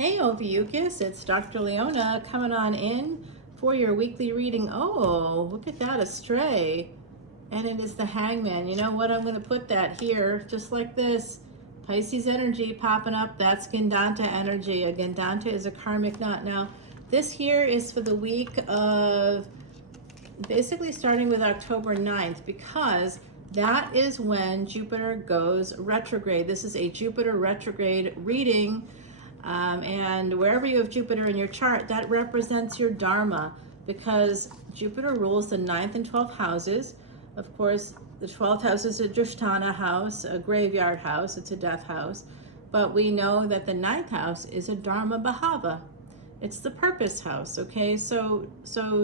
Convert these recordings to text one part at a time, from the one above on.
Hey Ophiuchus, it's Dr. Leona coming on in for your weekly reading. Oh, look at that, a stray. And it is the Hangman. You know what? I'm going to put that here, just like this. Pisces energy popping up. That's Gandanta energy. A Gandanta is a karmic knot. Now, this here is for the week of basically starting with October 9th, because that is when Jupiter goes retrograde. This is a Jupiter retrograde reading. And wherever you have Jupiter in your chart, that represents your Dharma, because Jupiter rules the 9th and 12th houses. Of course, the 12th house is a Drishtana house, a graveyard house, it's a death house. But we know that the 9th house is a Dharma Bhava. It's the purpose house, okay? So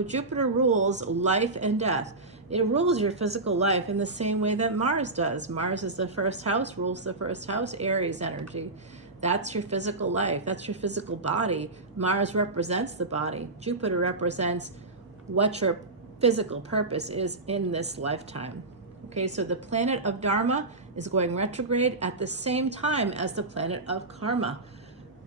Jupiter rules life and death. It rules your physical life in the same way that Mars does. Mars is the first house, rules the first house, Aries energy. That's your physical life. That's your physical body. Mars represents the body. Jupiter represents what your physical purpose is in this lifetime. Okay, so the planet of Dharma is going retrograde at the same time as the planet of Karma.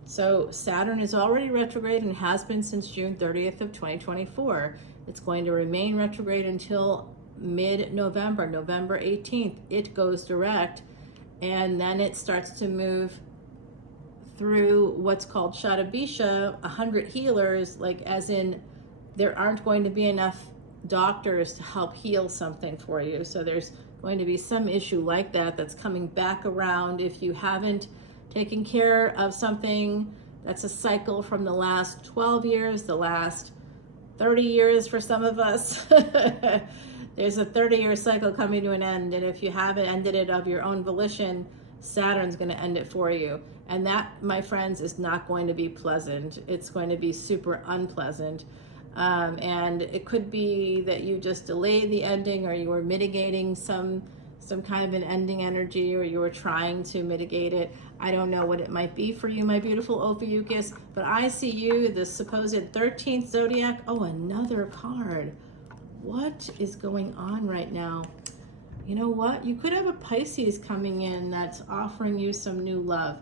So Saturn is already retrograde and has been since June 30th of 2024. It's going to remain retrograde until mid-November, November 18th. It goes direct, and then it starts to move through what's called Shatabisha, 100 healers, like as in there aren't going to be enough doctors to help heal something for you. So there's going to be some issue like that that's coming back around if you haven't taken care of something. That's a cycle from the last 12 years, the last 30 years for some of us. There's a 30-year cycle coming to an end, and if you haven't ended it of your own volition, Saturn's going to end it for you. And that, my friends, is not going to be pleasant. It's going to be super unpleasant. And it could be that you just delayed the ending, or you were mitigating some kind of an ending energy, or you were trying to mitigate it. I don't know what it might be for you, my beautiful Ophiuchus, but I see you, the supposed 13th zodiac. Oh, another card. What is going on right now? You know what? You could have a Pisces coming in that's offering you some new love.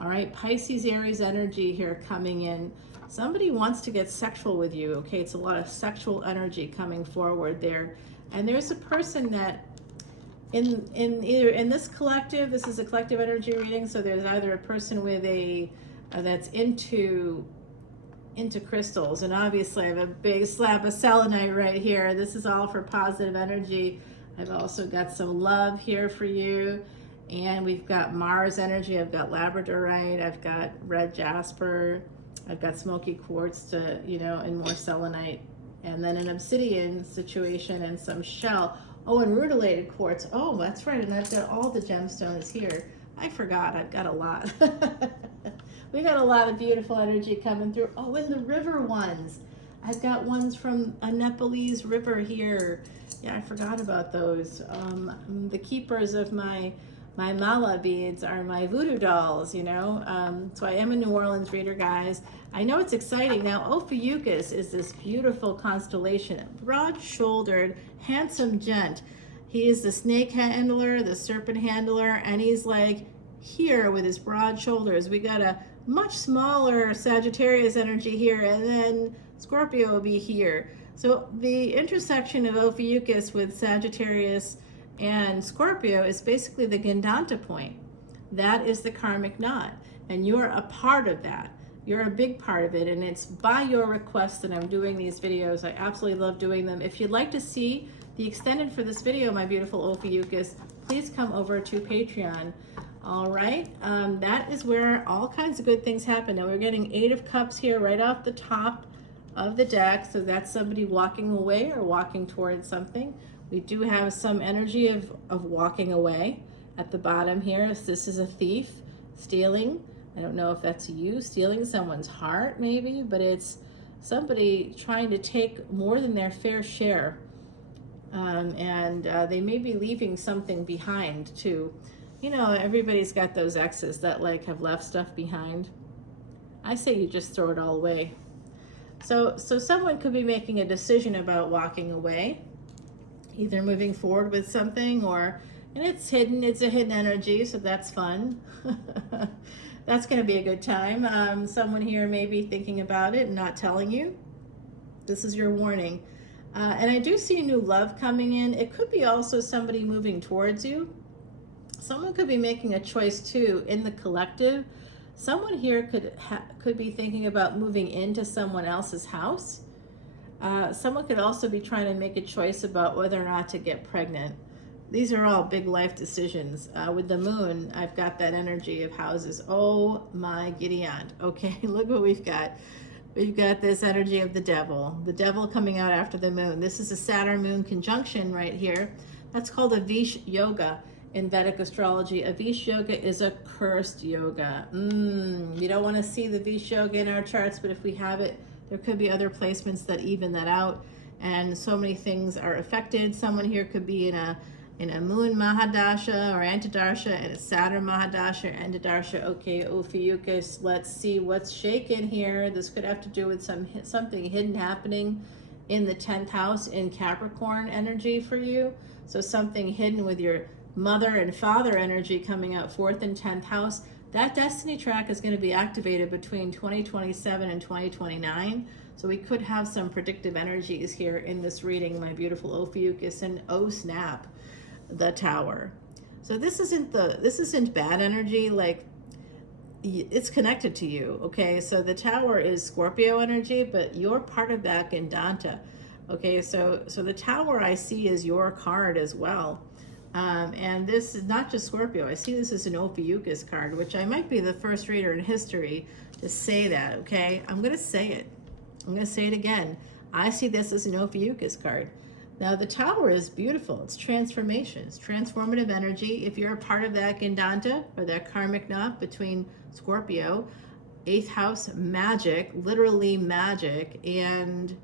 All right, Pisces, Aries energy here coming in. Somebody wants to get sexual with you, okay? It's a lot of sexual energy coming forward there. And there's a person that in either in this collective, this is a collective energy reading, so there's either a person with a that's into crystals, and obviously I have a big slab of selenite right here. This is all for positive energy. I've also got some love here for you. And we've got Mars energy, I've got labradorite, I've got red jasper, I've got smoky quartz to, and more selenite. And then an obsidian situation and some shell. Oh, and rutilated quartz. Oh, that's right, and I've got all the gemstones here. I forgot, I've got a lot. We got a lot of beautiful energy coming through. Oh, and the river ones. I've got ones from a Nepalese river here. Yeah, I forgot about those. The keepers of my mala beads are my voodoo dolls, So I am a New Orleans reader, guys. I know it's exciting. Now, Ophiuchus is this beautiful constellation, broad-shouldered, handsome gent. He is the snake handler, the serpent handler, and he's like here with his broad shoulders. We got a much smaller Sagittarius energy here, and then Scorpio will be here. So the intersection of Ophiuchus with Sagittarius and Scorpio is basically the Gandanta point. That is the karmic knot, and you're a part of that. You're a big part of it, and it's by your request that I'm doing these videos. I absolutely love doing them. If you'd like to see the extended for this video, my beautiful Ophiuchus, please come over to Patreon. All right, that is where all kinds of good things happen. Now we're getting 8 of Cups here right off the top of the deck, so that's somebody walking away or walking towards something. We do have some energy of walking away at the bottom here. This is a thief stealing. I don't know if that's you stealing someone's heart maybe, but it's somebody trying to take more than their fair share. And they may be leaving something behind too. Everybody's got those exes that have left stuff behind. I say you just throw it all away. So someone could be making a decision about walking away, either moving forward with something, and it's hidden, it's a hidden energy, so that's fun. That's going to be a good time. Someone here may be thinking about it and not telling you. This is your warning. And I do see new love coming in. It could be also somebody moving towards you. Someone could be making a choice too in the collective. Someone here could be thinking about moving into someone else's house. Someone could also be trying to make a choice about whether or not to get pregnant. These are all big life decisions. With the moon, I've got that energy of houses. Oh my Gideon. Okay, look what we've got. We've got this energy of the devil coming out after the moon. This is a Saturn moon conjunction right here. That's called Avish yoga in Vedic astrology. Avish yoga is a cursed yoga. We don't want to see the Avish yoga in our charts, but if we have it, there could be other placements that even that out. And so many things are affected. Someone here could be in a moon Mahadasha or Antidarsha, and a Saturn Mahadasha or Antidarsha. Okay, Ophiuchus, let's see what's shaken here. This could have to do with something hidden happening in the 10th house in Capricorn energy for you. So something hidden with your mother and father energy coming out 4th and 10th house. That destiny track is going to be activated between 2027 and 2029. So we could have some predictive energies here in this reading, my beautiful Ophiuchus, and oh snap, the Tower. So this isn't bad energy, like it's connected to you. Okay, so the Tower is Scorpio energy, but you're part of that Gandanta. Okay, so the Tower I see is your card as well. And this is not just Scorpio. I see this as an Ophiuchus card, which I might be the first reader in history to say that. Okay, I'm going to say it. I'm going to say it again. I see this as an Ophiuchus card. Now, the Tower is beautiful. It's transformation. It's transformative energy. If you're a part of that Gandanta or that karmic knot between Scorpio, 8th house magic, literally magic, and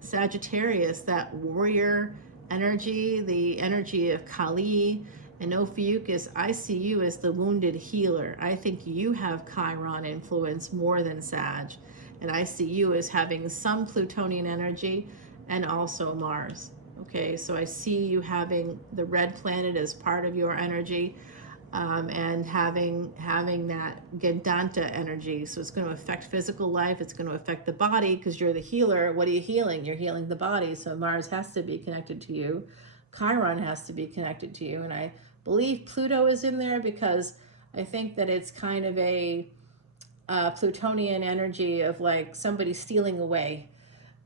Sagittarius, that warrior energy, the energy of Kali, and Ophiuchus, I see you as the wounded healer. I think you have Chiron influence more than Sag. And I see you as having some Plutonian energy and also Mars. Okay, so I see you having the red planet as part of your energy, and having that Gandanta energy. So it's going to affect physical life. It's going to affect the body because you're the healer. What are you healing? You're healing the body. So Mars has to be connected to you. Chiron has to be connected to you. And I believe Pluto is in there because I think that it's kind of a Plutonian energy of like somebody stealing away,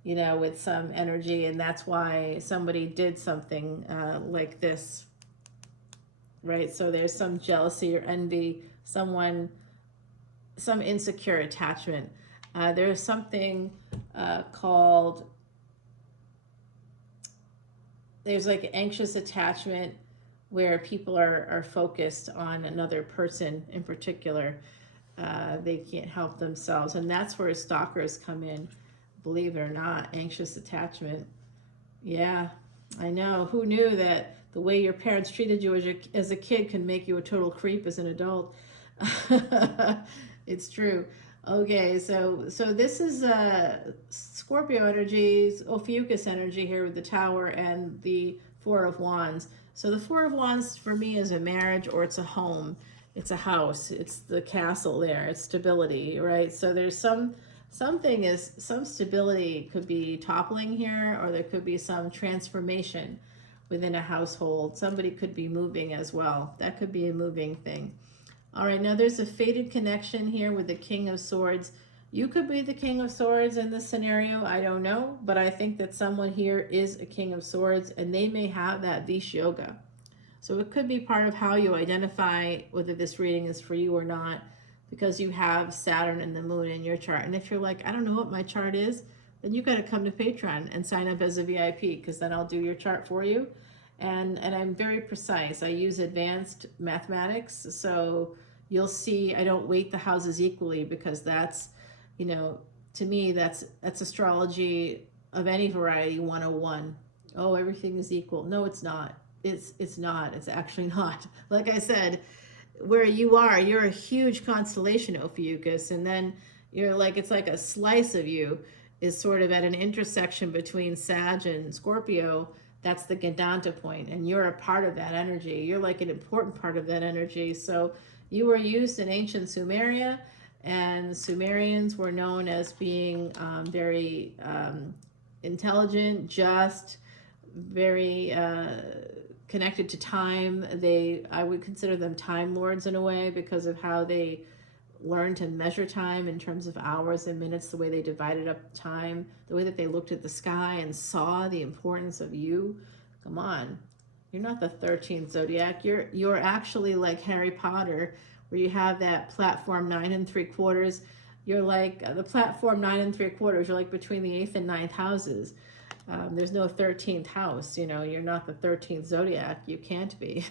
you know, with some energy, and that's why somebody did something like this, right? So there's some jealousy or envy, some insecure attachment. There's something called, there's like anxious attachment where people are focused on another person in particular. They can't help themselves, and that's where stalkers come in. Believe it or not, anxious attachment. Yeah, I know. Who knew that the way your parents treated you as a kid can make you a total creep as an adult? It's true. Okay, so this is Scorpio energy, Ophiuchus energy here with the Tower and the Four of Wands. So the Four of Wands for me is a marriage, or it's a home. It's a house. It's the castle there. It's stability, right? So there's some stability could be toppling here, or there could be some transformation within a household. Somebody could be moving as well. That could be a moving thing. All right, now there's a fated connection here with the King of Swords. You could be the King of Swords in this scenario. I don't know, but I think that someone here is a King of Swords, and they may have that Vish Yoga. So it could be part of how you identify whether this reading is for you or not, because you have Saturn and the Moon in your chart. And if you're like, I don't know what my chart is, then you got to come to Patreon and sign up as a VIP, because then I'll do your chart for you. And I'm very precise. I use advanced mathematics, so you'll see I don't weight the houses equally, because that's, you know, to me, that's astrology of any variety 101. Oh, everything is equal. No, it's not. It's not. It's actually not. Like I said, where you are, you're a huge constellation, Ophiuchus, and then you're like, it's like a slice of you is sort of at an intersection between Sag and Scorpio. That's the Gandanta point, and you're a part of that energy. You're like an important part of that energy. So You were used in ancient Sumeria, and Sumerians were known as being very intelligent, just, very connected to time. I would consider them time lords in a way because of how they learned to measure time in terms of hours and minutes, the way they divided up time, the way that they looked at the sky and saw the importance of you. Come on. You're not the 13th zodiac. You're actually like Harry Potter, where you have that platform 9 3/4. You're like the platform 9 3/4. You're like between the 8th and 9th houses. There's no 13th house. You know, you're not the 13th zodiac. You can't be.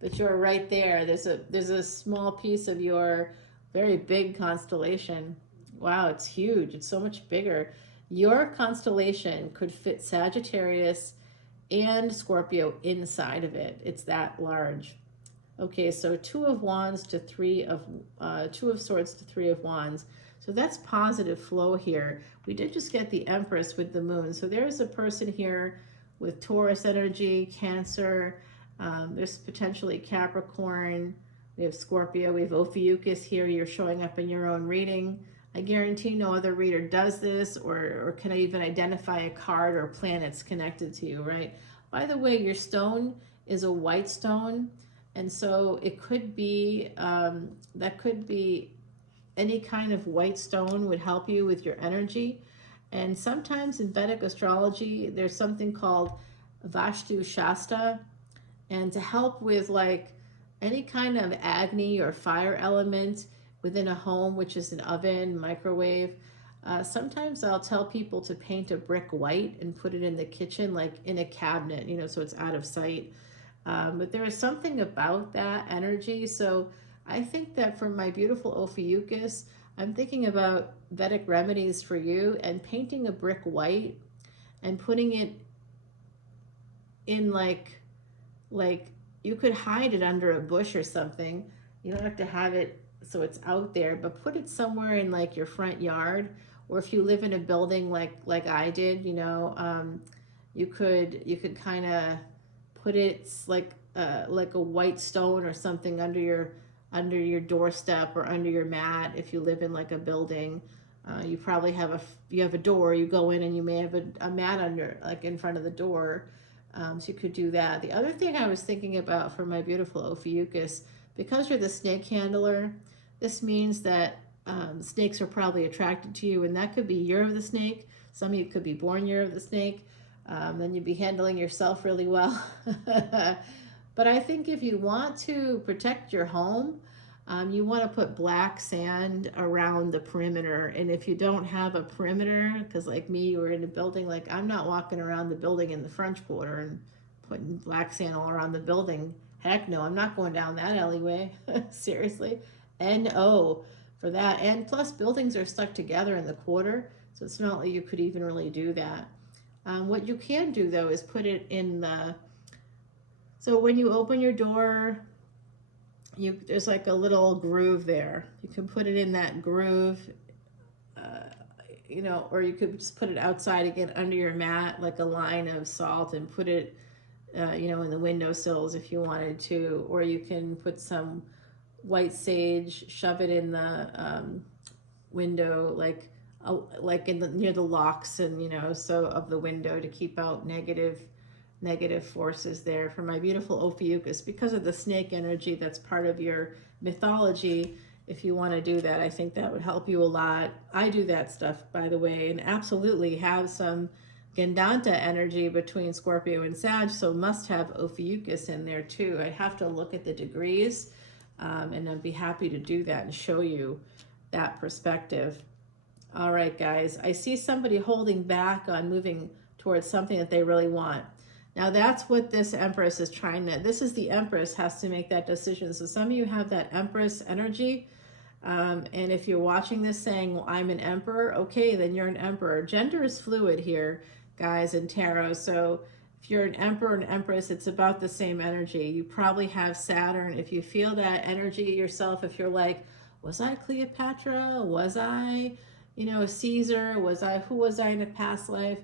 But you're right there. There's a small piece of your very big constellation. Wow, it's huge. It's so much bigger. Your constellation could fit Sagittarius and Scorpio inside of it. It's that large. Okay, so 2 of Wands to 3 of 2 of Swords to 3 of Wands. So that's positive flow here. We did just get the Empress with the Moon. So there's a person here with Taurus energy, Cancer. There's potentially Capricorn. We have Scorpio. We have Ophiuchus here. You're showing up in your own reading. I guarantee no other reader does this or can even identify a card or planets connected to you, right? By the way, your stone is a white stone. And so it could be, that could be any kind of white stone would help you with your energy. And sometimes in Vedic astrology, there's something called Vastu Shasta. And to help with like any kind of Agni or fire element within a home, which is an oven, microwave, sometimes I'll tell people to paint a brick white and put it in the kitchen, like in a cabinet, you know, so it's out of sight. But there is something about that energy. So I think that for my beautiful Ophiuchus, I'm thinking about Vedic remedies for you and painting a brick white and putting it in like you could hide it under a bush or something. You don't have to have it so it's out there, but put it somewhere in like your front yard, or if you live in a building like I did, you know, you could kind of put it like a white stone or something under your doorstep or under your mat. If you live in like a building, you probably have a door, you go in and you may have a mat under, like in front of the door. So you could do that. The other thing I was thinking about for my beautiful Ophiuchus, because you're the snake handler, this means that snakes are probably attracted to you, and that could be year of the snake. Some of you could be born year of the snake. Then you'd be handling yourself really well. But I think if you want to protect your home, you want to put black sand around the perimeter. And if you don't have a perimeter, because like me, you were in a building, like I'm not walking around the building in the French Quarter and putting black sand all around the building. Heck no, I'm not going down that alleyway. Seriously. No for that. And plus buildings are stuck together in the quarter, so it's not like you could even really do that. What you can do though is put it in the, so when you open your door, there's like a little groove there. You can put it in that groove, you know, or you could just put it outside again under your mat, like a line of salt, and put it, you know, in the windowsills if you wanted to. Or you can put some white sage, shove it in the window, like in the near the locks, and you know, so of the window, to keep out negative forces there. For my beautiful Ophiuchus, because of the snake energy that's part of your mythology, if you want to do that, I think that would help you a lot. I do that stuff, by the way, and absolutely have some Gandanta energy between Scorpio and Sag, so must have Ophiuchus in there too. I have to look at the degrees, and I'd be happy to do that and show you that perspective. All right, guys, I see somebody holding back on moving towards something that they really want. Now that's what this Empress is trying to, this is the Empress has to make that decision. So some of you have that Empress energy. And if you're watching this saying, well, I'm an Emperor, okay, then you're an Emperor. Gender is fluid here, guys, in tarot. So if you're an Emperor and Empress, it's about the same energy. You probably have Saturn. If you feel that energy yourself, if you're like, was I Cleopatra? Was I, you know, Caesar? Who was I in a past life?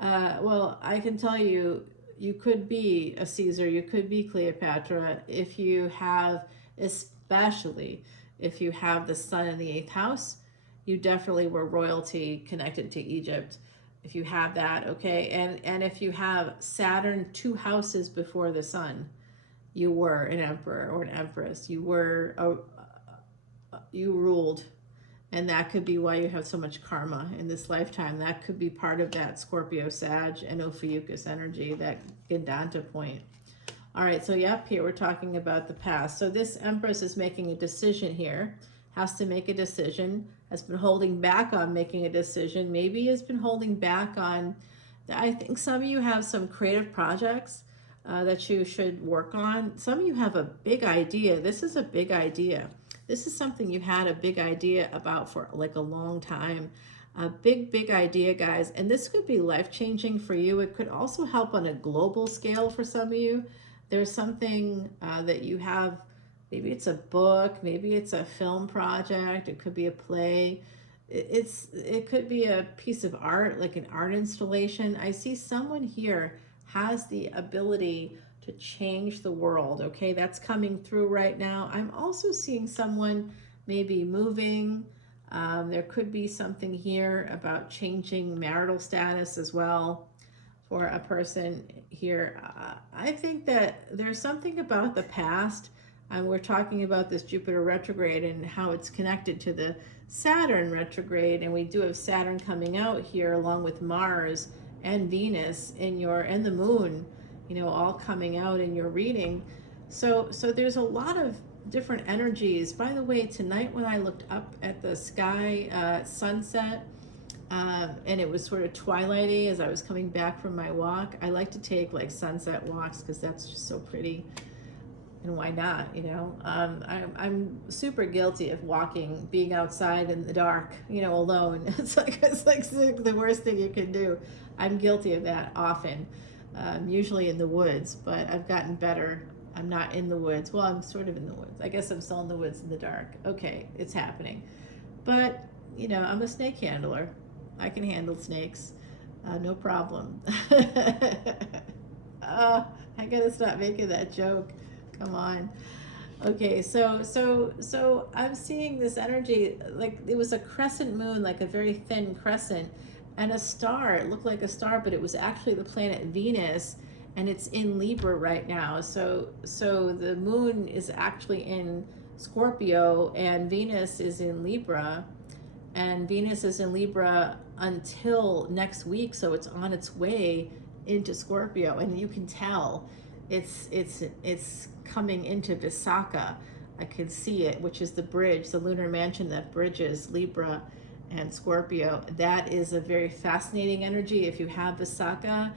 Well, I can tell you, you could be a Caesar, you could be Cleopatra if you have, especially if you have the sun in the 8th house. You definitely were royalty connected to Egypt. If you have that, okay, and if you have Saturn 2 houses before the sun, you were an emperor or an empress. You were you ruled, and that could be why you have so much karma in this lifetime. That could be part of that Scorpio, Sag, and Ophiuchus energy, that Gandanta point. All right, so yep, here we're talking about the past. So this Empress is making a decision here, has to make a decision, has been holding back on making a decision, maybe has been holding back on, I think some of you have some creative projects that you should work on. Some of you have a big idea. This is a big idea. This is something you had a big idea about for like a long time. A big idea, guys. And this could be life-changing for you. It could also help on a global scale for some of you. There's something that you have, maybe it's a book, maybe it's a film project, it could be a play. It could be a piece of art, like an art installation. I see someone here has the ability to change the world, okay? That's coming through right now. I'm also seeing someone maybe moving. There could be something here about changing marital status as well for a person here. I think that there's something about the past. We're talking about this Jupiter retrograde and how it's connected to the Saturn retrograde, and we do have Saturn coming out here along with Mars and Venus in your, and the moon, you know, all coming out in your reading. So there's a lot of different energies. By the way, tonight when I looked up at the sky, sunset, and it was sort of twilighty as I was coming back from my walk. I like to take like sunset walks because that's just so pretty. And why not, you know? I'm super guilty of walking, being outside in the dark, you know, alone. It's like the worst thing you can do. I'm guilty of that often, usually in the woods, but I've gotten better. I'm not in the woods. Well, I'm sort of in the woods. I guess I'm still in the woods in the dark. Okay, it's happening. But, you know, I'm a snake handler. I can handle snakes, no problem. I gotta stop making that joke. Come on. Okay, so I'm seeing this energy, like it was a crescent moon, like a very thin crescent, and a star. It looked like a star, but it was actually the planet Venus, and it's in Libra right now. So the moon is actually in Scorpio, and Venus is in Libra, and Venus is in Libra until next week, so it's on its way into Scorpio, and you can tell it's coming into Visakha. I can see it, which is the bridge, the lunar mansion that bridges Libra and Scorpio. That is a very fascinating energy. If you have Visakha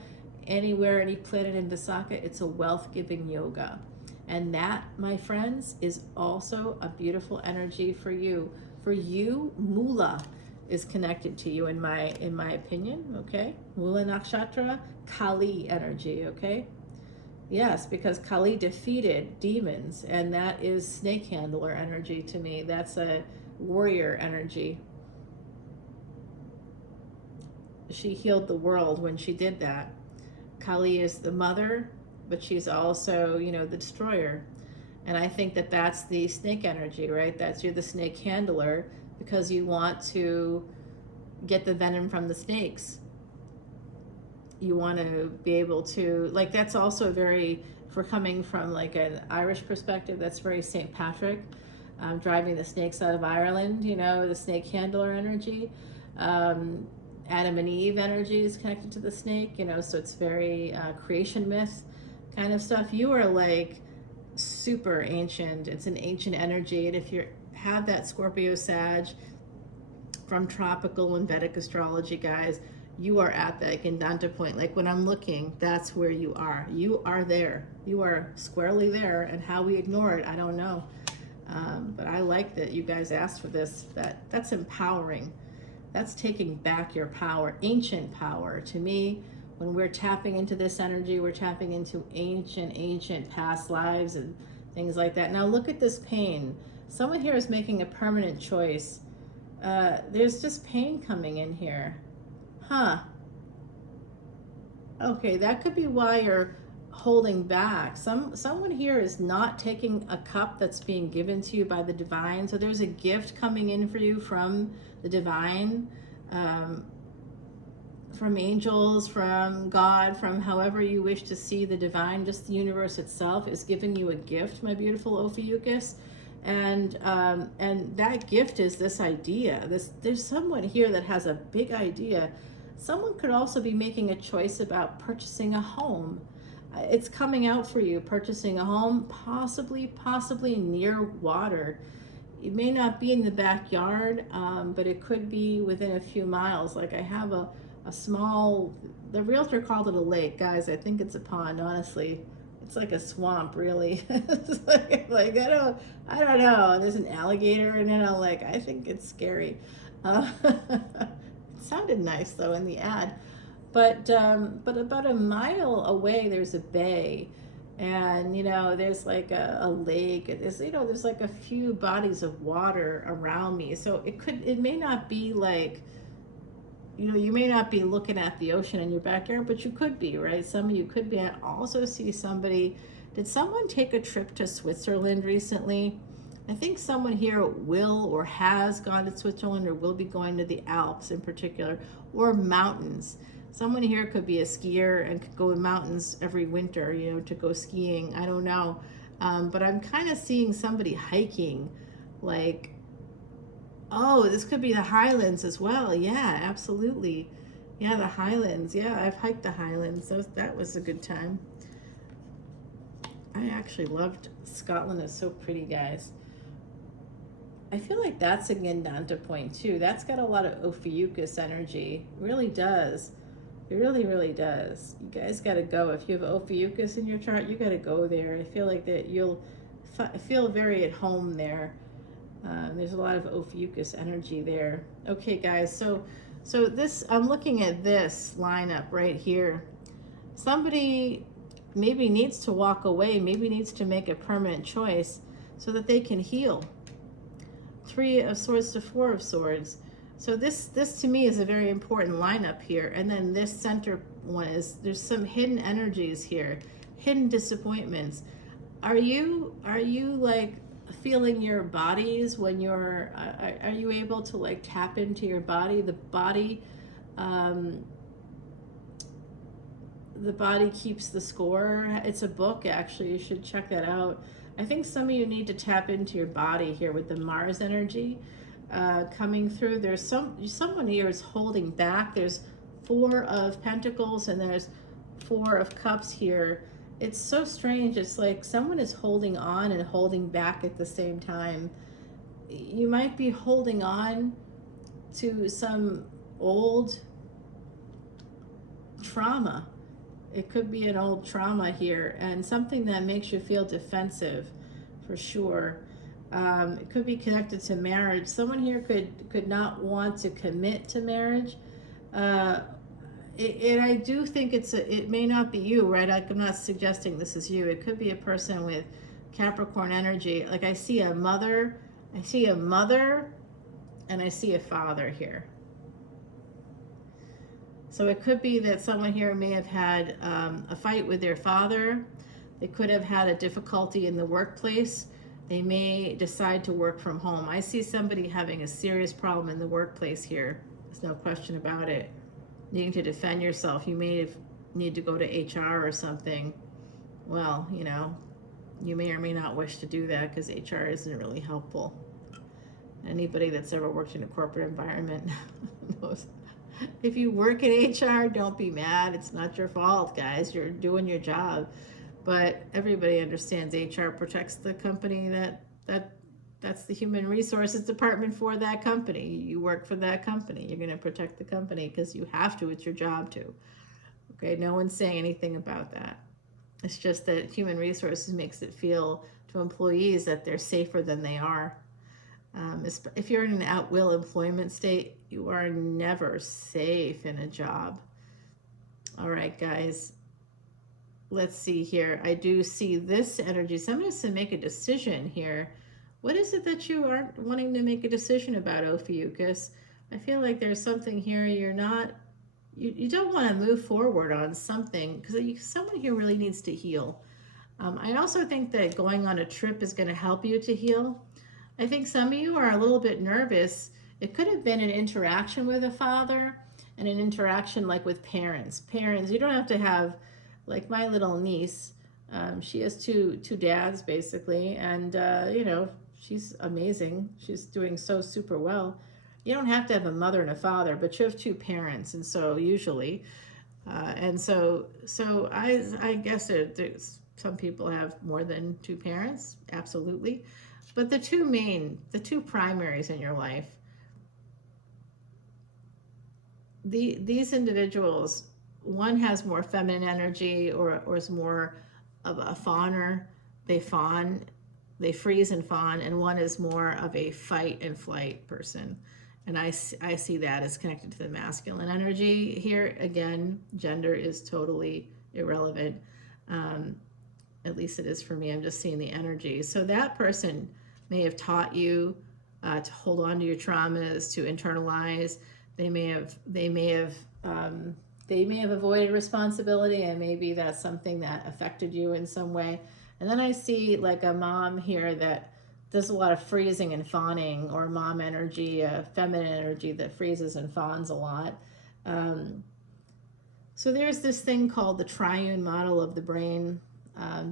anywhere, any planet in Visakha, it's a wealth-giving yoga. And that, my friends, is also a beautiful energy for you. For you, Mula is connected to you in my opinion, okay? Mula Nakshatra, Kali energy, okay? Yes, because Kali defeated demons, and that is snake handler energy to me. That's a warrior energy. She healed the world when she did that. Kali is the mother, but she's also, you know, the destroyer. And I think that that's the snake energy, right? That's, you're the snake handler because you want to get the venom from the snakes. You want to be able to, like, that's also very, if we're coming from like an Irish perspective, that's very St. Patrick, driving the snakes out of Ireland, you know, the snake handler energy. Adam and Eve energy is connected to the snake, you know, so it's very creation myth kind of stuff. You are like super ancient. It's an ancient energy. And if you have that Scorpio Sag from tropical and Vedic astrology, guys, you are at that Gandanta point. Like when I'm looking, that's where you are. You are there. You are squarely there. And how we ignore it, I don't know. But I like that you guys asked for this. That's empowering. That's taking back your power, ancient power. To me, when we're tapping into this energy, we're tapping into ancient past lives and things like that. Now look at this pain. Someone here is making a permanent choice. There's just pain coming in here. Huh. Okay, that could be why you're holding back. Someone here is not taking a cup that's being given to you by the divine. So there's a gift coming in for you from the divine, um, from angels, from God, from however you wish to see the divine. Just the universe itself is giving you a gift, my beautiful Ophiuchus. And that gift is this idea. There's someone here that has a big idea. Someone could also be making a choice about purchasing a home. It's coming out for you, purchasing a home, possibly near water. It may not be in the backyard, but it could be within a few miles. Like I have a small, the realtor called it a lake, guys. I think it's a pond, honestly. It's like a swamp, really. It's like I don't know. There's an alligator in it. I think it's scary. It sounded nice though in the ad. But about a mile away, there's a bay, and there's like a lake. There's like a few bodies of water around me. So it may not be like, you may not be looking at the ocean in your backyard, but you could be, right? Some of you could be. I also see somebody. Did someone take a trip to Switzerland recently? I think someone here will or has gone to Switzerland or will be going to the Alps in particular, or mountains. Someone here could be a skier and could go in mountains every winter, to go skiing. I don't know. But I'm kind of seeing somebody hiking, like, oh, this could be the Highlands as well. Yeah, absolutely. Yeah, the Highlands. Yeah, I've hiked the Highlands. That was a good time. I actually loved Scotland. It's so pretty, guys. I feel like that's a Gandanta point too. That's got a lot of Ophiuchus energy. It really does. It really, really does. You guys got to go. If you have Ophiuchus in your chart, you got to go there. I feel like that you'll feel very at home there. There's a lot of Ophiuchus energy there. Okay, guys. So this, I'm looking at this lineup right here. Somebody maybe needs to walk away. Maybe needs to make a permanent choice so that they can heal. 3 of Swords to 4 of Swords. So this to me is a very important lineup here. And then this center one is, there's some hidden energies here, hidden disappointments. Are you like feeling your bodies when you're, are you able to like tap into your body? The body keeps the score. It's a book, actually. You should check that out. I think some of you need to tap into your body here with the Mars energy coming through. There's someone here is holding back. There's 4 of Pentacles and there's 4 of Cups here. It's so strange. It's like someone is holding on and holding back at the same time. You might be holding on to some old trauma. It could be an old trauma here and something that makes you feel defensive, for sure. It could be connected to marriage. Someone here could not want to commit to marriage. I do think it may not be you, right? I'm not suggesting this is you. It could be a person with Capricorn energy. Like I see a mother, and I see a father here. So it could be that someone here may have had a fight with their father. They could have had a difficulty in the workplace. They may decide to work from home. I see somebody having a serious problem in the workplace here. There's no question about it. Needing to defend yourself. You may need to go to HR or something. Well, you may or may not wish to do that because HR isn't really helpful. Anybody that's ever worked in a corporate environment knows. If you work in HR, don't be mad. It's not your fault, guys. You're doing your job. But everybody understands HR protects the company that's the human resources department for that company. You work for that company. You're going to protect the company because you have to. It's your job to. Okay, no one's saying anything about that. It's just that human resources makes it feel to employees that they're safer than they are. If you're in an at-will employment state, you are never safe in a job. All right, guys. Let's see here. I do see this energy. Someone has to make a decision here. What is it that you aren't wanting to make a decision about, Ophiuchus? I feel like there's something here you're you don't want to move forward on something because someone here really needs to heal. I also think that going on a trip is going to help you to heal. I think some of you are a little bit nervous. It could have been an interaction with a father and an interaction like with parents. Parents, you don't have to have, like my little niece, she has two dads basically, and you know, she's amazing. She's doing so super well. You don't have to have a mother and a father, but you have two parents, and so usually, and so I guess there's some people have more than two parents, absolutely, but the two primaries in your life, these individuals, one has more feminine energy or is more of a fawner. They freeze and fawn, and one is more of a fight and flight person. And I see that as connected to the masculine energy here. Again, gender is totally irrelevant. At least it is for me. I'm just seeing the energy. So that person may have taught you to hold on to your traumas, to internalize. They may have avoided responsibility, and maybe that's something that affected you in some way. And then I see like a mom here that does a lot of freezing and fawning, or mom energy, feminine energy that freezes and fawns a lot. So there's this thing called the triune model of the brain.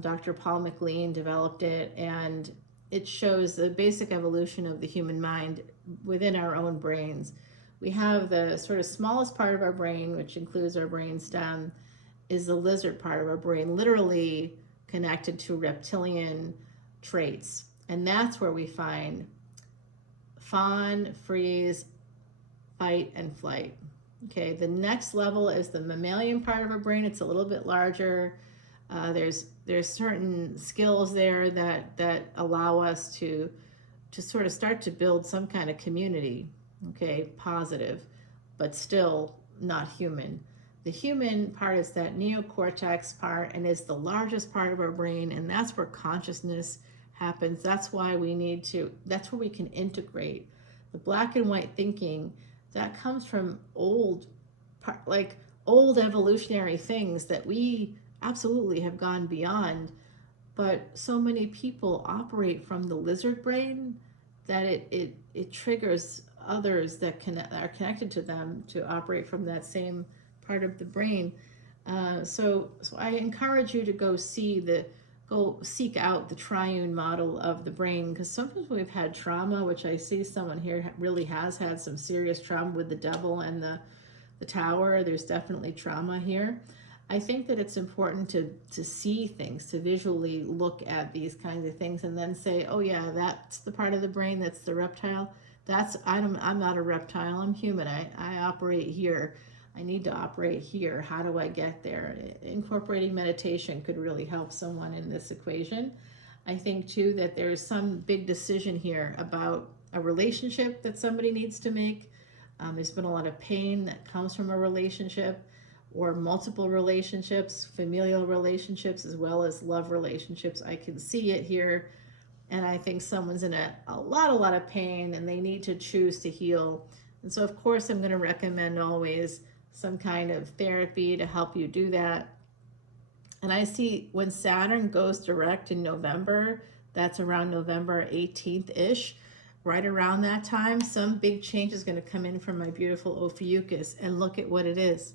Dr. Paul MacLean developed it, and it shows the basic evolution of the human mind within our own brains. We have the sort of smallest part of our brain, which includes our brain stem, is the lizard part of our brain, literally connected to reptilian traits. And that's where we find fawn, freeze, fight, and flight. Okay, the next level is the mammalian part of our brain. It's a little bit larger. There's certain skills there that allow us to sort of start to build some kind of community. Okay, positive, but still not human. The human part is that neocortex part, and is the largest part of our brain, and that's where consciousness happens. That's why that's where we can integrate the black and white thinking that comes from old evolutionary things that we absolutely have gone beyond. But so many people operate from the lizard brain that it triggers others that are connected to them to operate from that same part of the brain. So I encourage you to go seek out the triune model of the brain, because sometimes we've had trauma, which I see someone here really has had some serious trauma with the devil and the tower. There's definitely trauma here. I think that it's important to see things, to visually look at these kinds of things, and then say, oh yeah, that's the part of the brain that's the reptile. I'm not a reptile, I'm human. I operate here. I need to operate here. How do I get there? Incorporating meditation could really help someone in this equation. I think too that there's some big decision here about a relationship that somebody needs to make. There's been a lot of pain that comes from a relationship, or multiple relationships, familial relationships, as well as love relationships. I can see it here. And I think someone's in a lot of pain, and they need to choose to heal. And so of course I'm going to recommend always some kind of therapy to help you do that. And I see when Saturn goes direct in November, that's around November 18th-ish, right around that time, some big change is going to come in from my beautiful Ophiuchus. And look at what it is.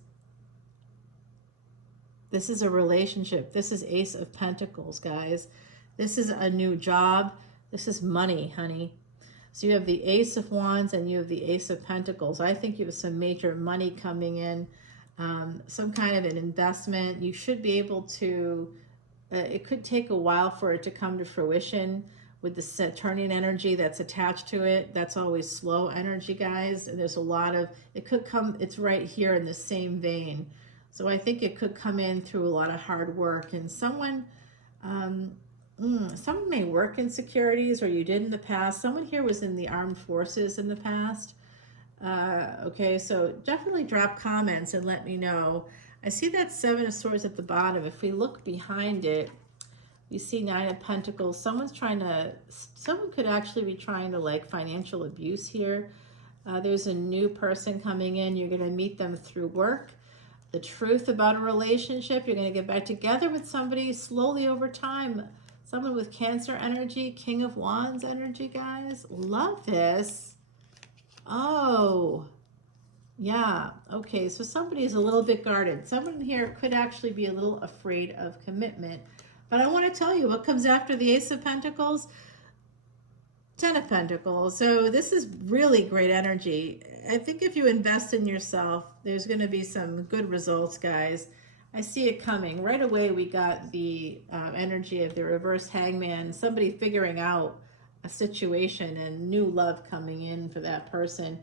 This is a relationship. This is Ace of Pentacles, guys. This is a new job. This is money, honey. So you have the Ace of Wands and you have the Ace of Pentacles. I think you have some major money coming in, some kind of an investment. You should be able to, it could take a while for it to come to fruition with the Saturnian energy that's attached to it. That's always slow energy, guys. And there's a lot of, it could come, it's right here in the same vein. So I think it could come in through a lot of hard work. And someone may work in securities, or you did in the past. Someone here was in the armed forces in the past. Okay, so definitely drop comments and let me know. I see that Seven of Swords at the bottom. If we look behind it, we see Nine of Pentacles. Someone could actually be trying to like financial abuse here. There's a new person coming in. You're going to meet them through work. the truth about a relationship. You're going to get back together with somebody slowly over time. Someone with Cancer energy, King of Wands energy, guys. Love this. Oh, yeah. Okay, so somebody's a little bit guarded. Someone here could actually be a little afraid of commitment. But I want to tell you what comes after the Ace of Pentacles. 10 of Pentacles. So this is really great energy. I think if you invest in yourself, there's going to be some good results, guys. I see it coming. Right away, we got the energy of the reverse hangman, somebody figuring out a situation and new love coming in for that person.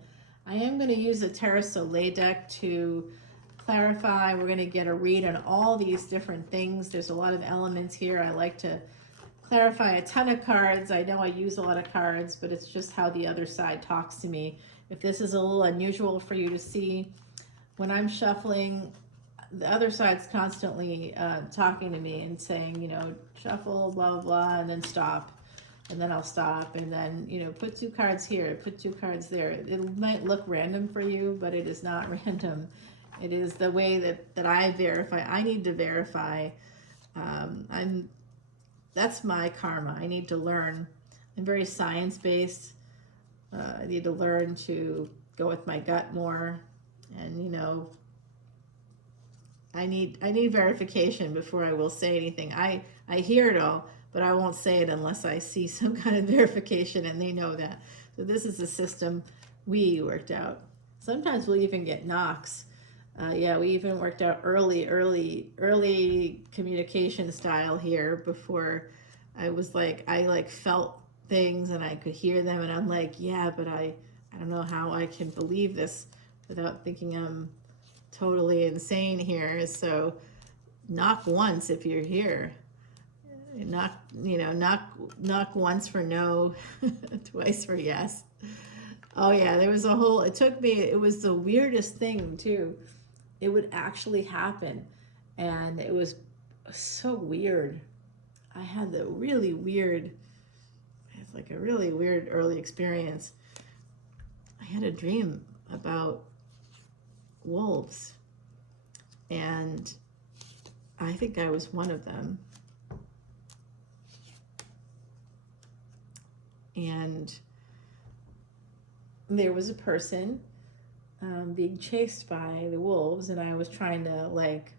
I am going to use a Tarot Soleil deck to clarify. We're going to get a read on all these different things. There's a lot of elements here. I like to clarify a ton of cards. I know I use a lot of cards, but it's just how the other side talks to me. If this is a little unusual for you to see, when I'm shuffling, the other side's constantly talking to me and saying, you know, shuffle, blah, blah, blah, and then stop. And then I'll stop, and then, you know, put 2 cards here, put 2 cards there. It might look random for you, but it is not random. It is the way that I verify. I need to verify. That's my karma. I need to learn. I'm very science-based. I need to learn to go with my gut more. And, you know, I need verification before I will say anything. I hear it all, but I won't say it unless I see some kind of verification, and they know that. So this is a system we worked out. Sometimes we'll even get knocks. Yeah, we even worked out early communication style here before I was like, I felt things and I could hear them, and I'm like, yeah, but I don't know how I can believe this without thinking I'm totally insane here. So knock once if you're here. Knock once for no, twice for yes. Oh yeah, there was a whole, it was the weirdest thing too. It would actually happen, and it was so weird. I had the really weird, it's like a really weird early experience. I had a dream about wolves, and I think I was one of them. And there was a person being chased by the wolves, and I was trying to like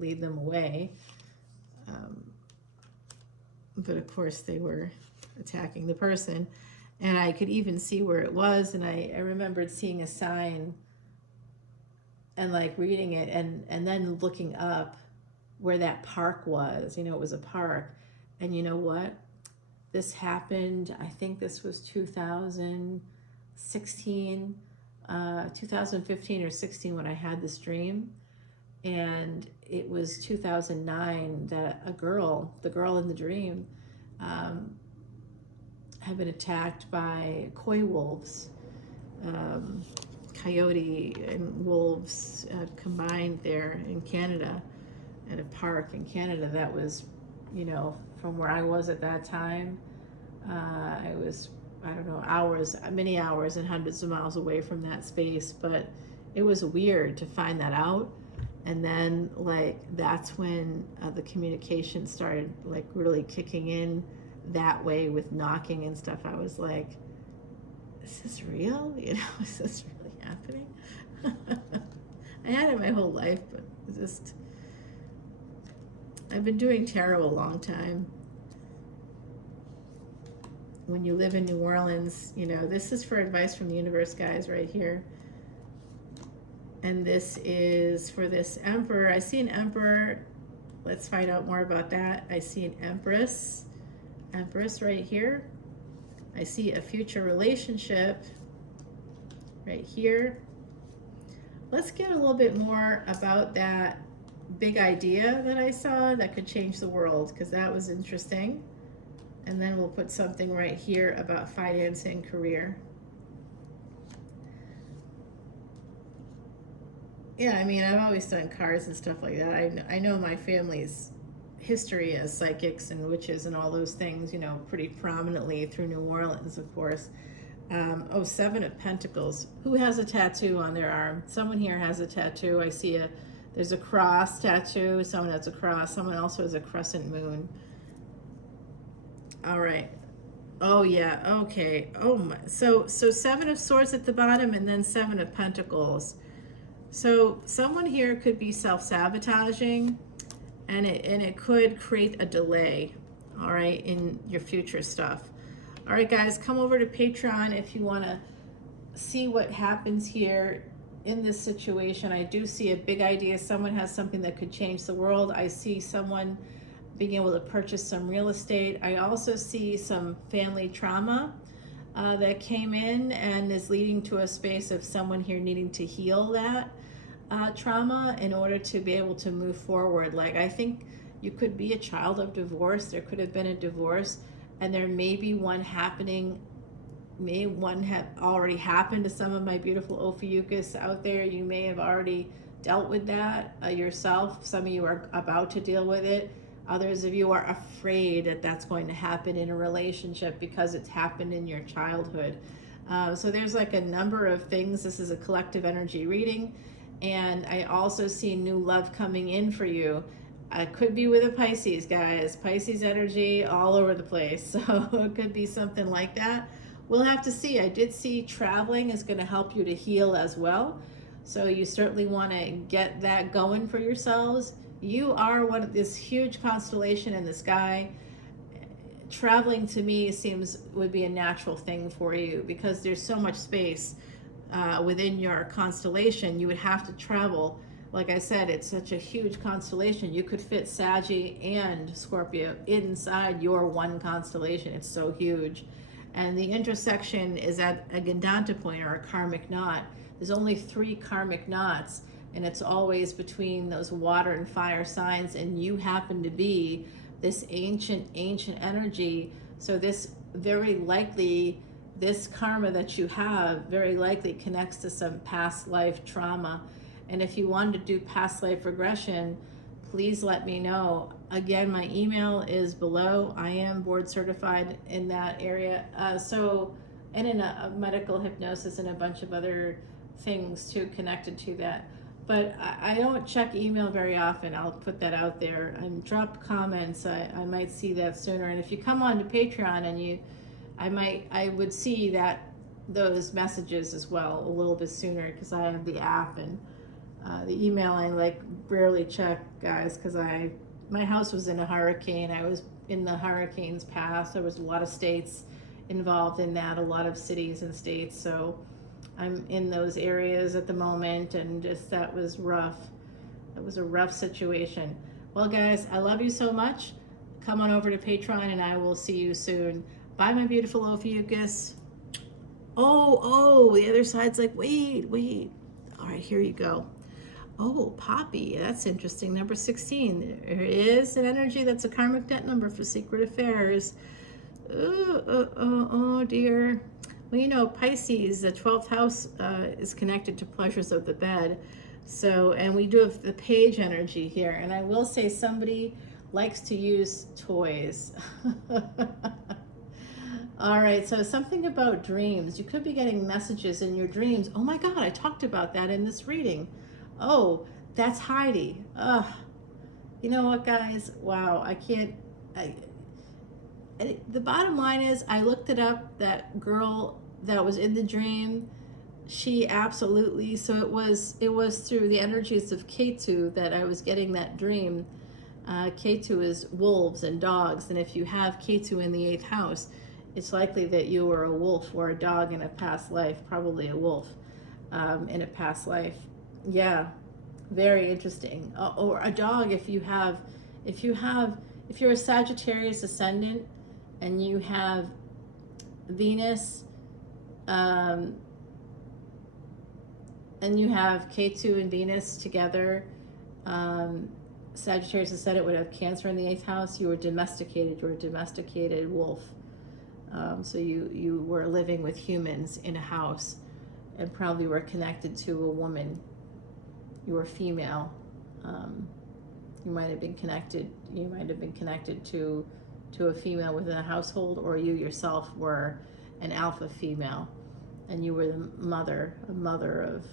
lead them away. But of course they were attacking the person, and I could even see where it was, and I remembered seeing a sign and like reading it, and then looking up where that park was. You know, it was a park. And you know what? This happened, I think this was 2016, 2015 or 16 when I had this dream. And it was 2009 that the girl in the dream, had been attacked by coy wolves, coyote and wolves combined there in Canada, at a park in Canada. That was, you know, from where I was at that time, I was, I don't know, many hours and hundreds of miles away from that space. But it was weird to find that out. And then like that's when the communication started like really kicking in that way with knocking and stuff. I was like, is this real? You know, is this really happening? I had it my whole life, but it's just, I've been doing tarot a long time. When you live in New Orleans, you know, this is for advice from the universe, guys, right here. And this is for this emperor. I see an emperor. Let's find out more about that. I see an empress right here. I see a future relationship right here. Let's get a little bit more about that big idea that I saw that could change the world, because that was interesting. And then we'll put something right here about finance and career. Yeah, I mean, I've always done cards and stuff like that. I know my family's history as psychics and witches and all those things, you know, pretty prominently through New Orleans, of course. 7 of Pentacles. Who has a tattoo on their arm? Someone here has a tattoo. I see a There's a cross tattoo. Someone has a cross. Someone also has a crescent moon. All right. Oh yeah. Okay. Oh my. So Seven of Swords at the bottom, and then Seven of Pentacles. So someone here could be self-sabotaging, and it could create a delay, all right, in your future stuff. All right, guys, come over to Patreon if you want to see what happens here in this situation. I do see a big idea. Someone has something that could change the world. I see someone being able to purchase some real estate. I also see some family trauma that came in and is leading to a space of someone here needing to heal that trauma in order to be able to move forward. Like, I think you could be a child of divorce. There could have been a divorce, and there may be one happening. May one have already happened to some of my beautiful Ophiuchus out there. You may have already dealt with that yourself. Some of you are about to deal with it. Others of you are afraid that that's going to happen in a relationship because it's happened in your childhood. So there's like a number of things. This is a collective energy reading. And I also see new love coming in for you. I could be with a Pisces, guys. Pisces energy all over the place. So it could be something like that. We'll have to see. I did see traveling is going to help you to heal as well. So you certainly want to get that going for yourselves. You are one of this huge constellation in the sky. Traveling to me would be a natural thing for you because there's so much space within your constellation. You would have to travel. Like I said, it's such a huge constellation. You could fit Saggy and Scorpio inside your one constellation. It's so huge. And the intersection is at a Gandanta point, or a karmic knot. There's only 3 karmic knots, and it's always between those water and fire signs, and you happen to be this ancient energy. So this very likely, this karma that you have very likely connects to some past life trauma. And if you wanted to do past life regression, please let me know. Again, my email is below. I am board certified in that area. And in a medical hypnosis and a bunch of other things too connected to that. But I don't check email very often. I'll put that out there. And drop comments. I might see that sooner. And if you come on to Patreon and I would see that those messages as well a little bit sooner because I have the app, and the email I like rarely check, guys, because my house was in a hurricane. I was in the hurricane's path. There was a lot of states involved in that, a lot of cities and states. So I'm in those areas at the moment, and just that was rough. It was a rough situation. Well, guys, I love you so much. Come on over to Patreon, and I will see you soon. Bye, my beautiful Ophiuchus. Oh, the other side's like, wait. All right, here you go. Oh, Poppy, that's interesting. Number 16. There is an energy that's a karmic debt number for secret affairs. Oh, dear. Well, you know, Pisces, the 12th house is connected to pleasures of the bed. So, and we do have the page energy here. And I will say somebody likes to use toys. All right, so something about dreams. You could be getting messages in your dreams. Oh my God, I talked about that in this reading. Oh, that's Heidi. Ugh. You know what, guys? Wow, the bottom line is, I looked it up, that girl that was in the dream, she absolutely, so it was through the energies of Ketu that I was getting that dream. Ketu is wolves and dogs, and if you have Ketu in the 8th house, it's likely that you were a wolf or a dog in a past life, probably a wolf in a past life. Yeah, very interesting. Or a dog if you're a Sagittarius ascendant and you have Venus and you have Ketu and Venus together, Sagittarius ascendant would have Cancer in the 8th house. You were domesticated. You were a domesticated wolf. So you were living with humans in a house and probably were connected to a woman. You were female. You might have been connected to a female within a household, or you yourself were an alpha female and you were the mother of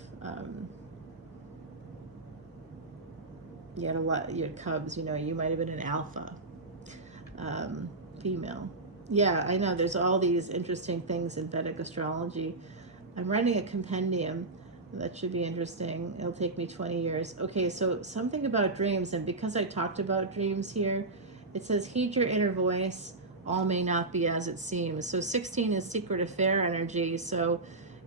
You had a lot, you had cubs, you know, you might have been an alpha female. Yeah, I know. There's all these interesting things in Vedic astrology. I'm writing a compendium. That should be interesting. It'll take me 20 years. Okay, so something about dreams, and because I talked about dreams here, it says, heed your inner voice, all may not be as it seems. So 16 is secret affair energy. So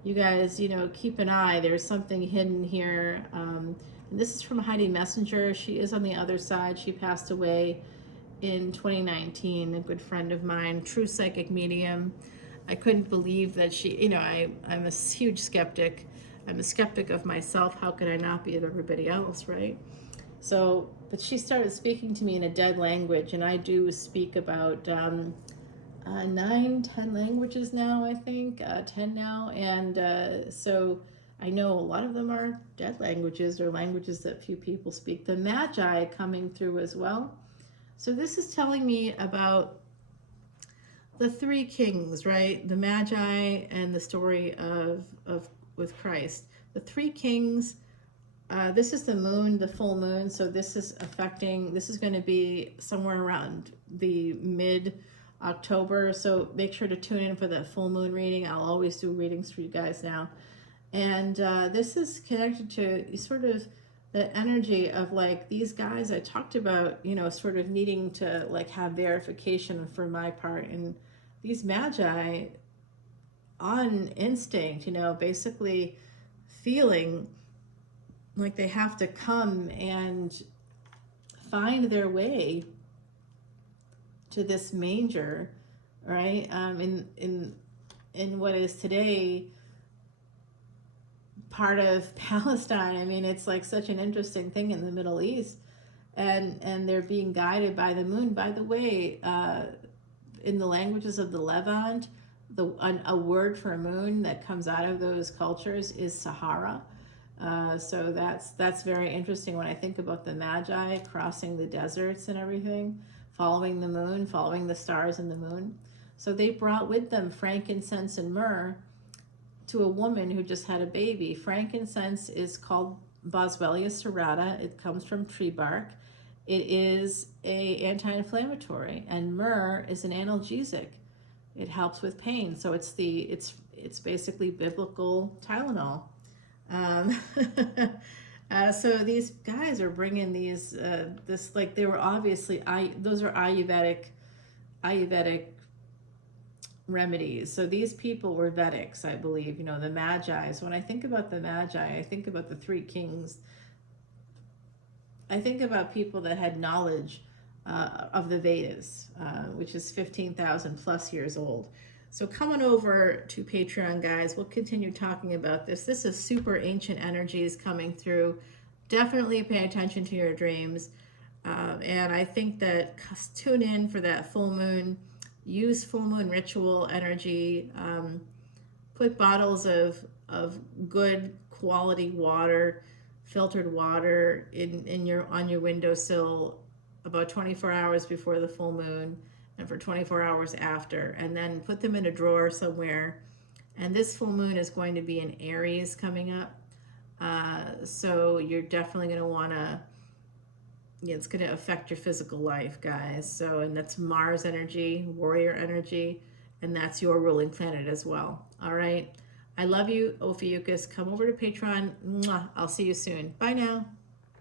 you guys, you know, keep an eye. There's something hidden here. And this is from Heidi Messenger. She is on the other side. She passed away in 2019, a good friend of mine, true psychic medium. I couldn't believe that she, you know, I'm a huge skeptic. I'm a skeptic of myself. How could I not be of everybody else, right? So, but she started speaking to me in a dead language, and I do speak about 9, 10 languages now, I think, 10 now. And so I know a lot of them are dead languages or languages that few people speak. The Magi coming through as well. So this is telling me about the three kings, right? The Magi and the story of with Christ. The three kings, this is the moon, the full moon. So this is affecting, this is going to be somewhere around the mid-October. So make sure to tune in for the full moon reading. I'll always do readings for you guys now. And this is connected to sort of the energy of like these guys I talked about, you know, sort of needing to like have verification for my part. And these Magi on instinct, you know, basically feeling like they have to come and find their way to this manger, right? In what is today part of Palestine. I mean, it's like such an interesting thing in the Middle East, and they're being guided by the moon. By the way, in the languages of the Levant, a word for moon that comes out of those cultures is Sahara. So that's very interesting when I think about the Magi crossing the deserts and everything, following the moon, following the stars and the moon. So they brought with them frankincense and myrrh to a woman who just had a baby. Frankincense is called Boswellia serrata. It comes from tree bark. It is a anti-inflammatory, and myrrh is an analgesic. It helps with pain. So it's basically biblical Tylenol. So these guys are bringing these this, like, they were obviously those are Ayurvedic remedies. So these people were Vedics, I believe, you know, the Magi. So when I think about the Magi, I think about the three kings. I think about people that had knowledge of the Vedas, which is 15,000 plus years old. So come on over to Patreon, guys. We'll continue talking about this. This is super ancient energies coming through. Definitely pay attention to your dreams. And I think that tune in for that full moon. Use full moon ritual energy. Put bottles of good quality water, filtered water, on your windowsill about 24 hours before the full moon and for 24 hours after, and then put them in a drawer somewhere. And this full moon is going to be in Aries coming up. So you're definitely going to want to, it's going to affect your physical life, guys. So, and that's Mars energy, warrior energy, and that's your ruling planet as well. All right. I love you, Ophiuchus. Come over to Patreon. Mwah. I'll see you soon. Bye now.